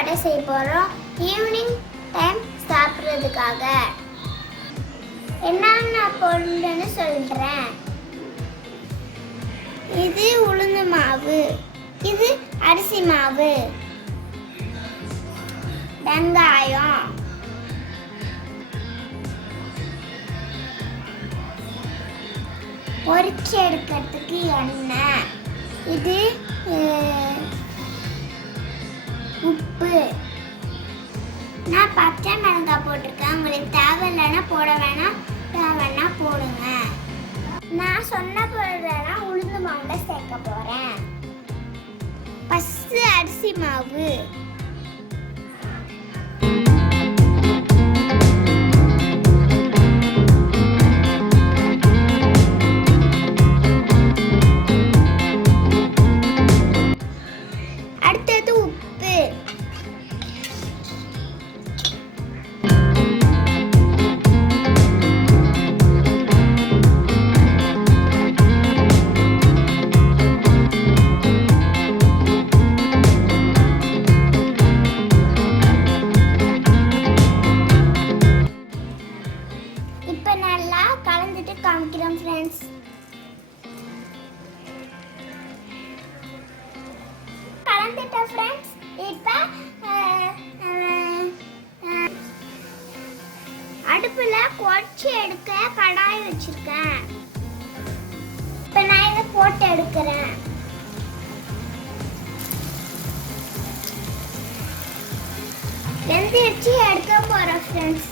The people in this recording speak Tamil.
வடை செய்ய போகிறோம். ஈவினிங் டைம் சாப்பிட்றதுக்காக என்னென்ன பொருள்னு சொல்கிறேன். இது உளுந்து மாவு, இது அரிசி மாவு, வெங்காயம், பொரிச்சு எடுக்கிறதுக்கு எண்ணெய், இது உப்பு. நான் பச்சை மிளகாய் போட்டிருக்கேன். உங்களுக்கு தேவையில்லைன்னா போட வேணாம், தேவைன்னா போடுங்க. நான் சொன்ன பொருளெல்லாம் உளுந்து மாவில் சேர்க்க போகிறேன். ஃபஸ்ட்டு அரிசி மாவு, அடுத்தது உப்பு, இப்போ நல்லா கலந்துட்டு காமிக்கிறோம் ஃப்ரெண்ட்ஸ். கலந்துட்டோம் ஃப்ரெண்ட்ஸ். இப்போ அடுப்பில் குழச்சி எடுக்க கடாய் வச்சிருக்கேன். இப்போ நான் இதை போட்டு எடுக்கிறேன். வெந்து வச்சு எடுக்க போகிறேன் ஃப்ரெண்ட்ஸ்.